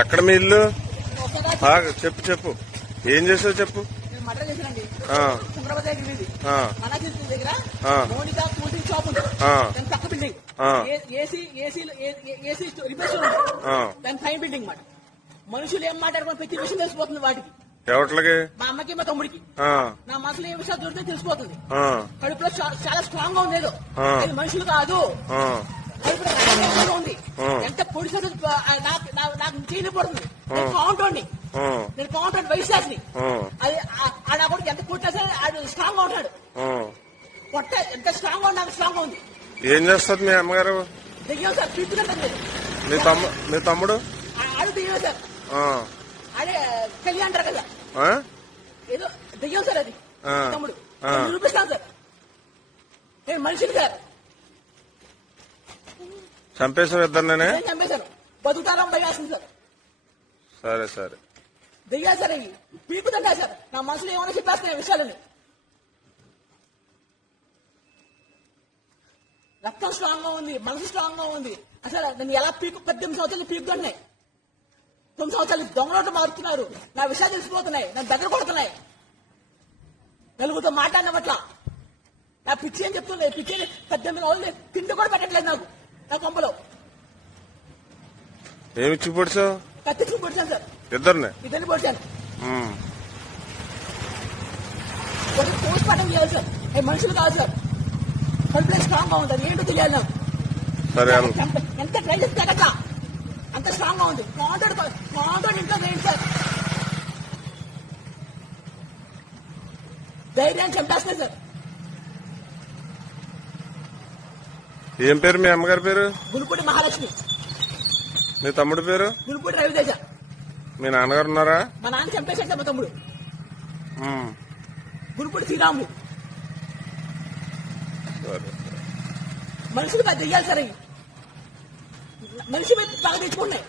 ఎక్కడ మీ ఇల్లు? చెప్పు చెప్పు. ఏం చేసావు చెప్పు? మనుషులు ఏం మాట్లాడుకుని ప్రతి విషయం తెలిసిపోతుంది వాటికి. ఎవట్లకి? మా అమ్మకి మా తమ్ముడికి. నా మనసులో ఏ విషయాలు దొరికితే తెలిసిపోతుంది. కడుపులో చాలా స్ట్రాంగ్గా ఉంది మనుషులు కాదు. ఉంది. ఎంత పొడిచి నాకు నాకు- చేయలేకపోతుంది నేను కౌంటోండి నేను కౌంటర్ వైశాస్ని ఆ, అది ఆ- ఆడ కూడా ఎంత కొట్టినా సరే ఆడు స్ట్రాంగ్గా ఉంటాడు. ఆ. పొట్ట ఎంత స్ట్రాంగ్గా నాకు స్ట్రాంగ్ ఉంది. ఏం చేస్తుంది మీ అమ్మగారు? దెయ్యం సార్ పీపుల్ మీ తమ్ము మీ తమ్ముడు? ఆడు దెయ్యం సార్. అదే కళ్యాణ్ అంటారు కదా? ఏదో దెయ్యం సార్ అది. తమ్ముడు. నిరూపిస్తాను సార్. నేను మనిషిని సార్. చంపేసావు ఇద్దరినే నేను చంపేశాను బతుకుతారం భయాసింది సార్. సరే సరే. దెయ్యాలు సార్ అవి పీకుతుంటా సార్. నా మనసులో ఏమైనా చెప్పేస్తున్నాయి విషయాలని. రక్తం స్ట్రాంగ్గా ఉంది మనసు స్ట్రాంగ్గా ఉంది. అసలు నన్ను ఎలా పీకు పద్దెనిమిది సంవత్సరాలు పీకుతున్నాయి తొమ్మిది సంవత్సరాలు దొంగలోటు మారుతున్నారు. నా విషయాలు తెలిసిపోతున్నాయి నన్ను దగ్గర కొడుతున్నాయి నలుగురితో మాట్లాడిన పట్ల. నా పిచ్చి అని చెప్తుంది? పిచ్చి పద్దెనిమిది రోజులు తిండి కూడా పెట్టట్లేదు నాకు. నా కొంపలో. ఏమి ఇచ్చి పొడిచావు కత్తి చూపు పొడిచాను సార్. ఇద్దరిని? ఇద్దరిని పొడిచాను. ఒకటి పోస్ట్ మార్టం చేయాలి సార్. మనుషులు కాదు సార్. కడుపులో స్ట్రాంగ్గా ఉంటుంది ఏంటో తెలియాలి నాకు. సరే. ఎంత- ట్రై చేస్తే కదా అంత స్ట్రాంగ్గా ఉంది కాంటాక్ట్ కాంటాక్ట్ ఇంట్లో వేయండి సార్. ధైర్యాన్ని చంపేస్తున్నాయి సార్. ఏం పేరు మీ అమ్మగారి పేరు? గురుపూడి మహాలక్ష్మి. మీ తమ్ముడి పేరు? గురుపూడి రవితేజ. మీ నాన్నగారు ఉన్నారా? మా నాన్న చంపేశాడు మా తమ్ముడు. ఉమ్. గురుపూడి శ్రీరాములు మనుషులు పెద్ద దెయ్యాలి సార్. మనిషి మీద బాగా తెచ్చుకున్నాయి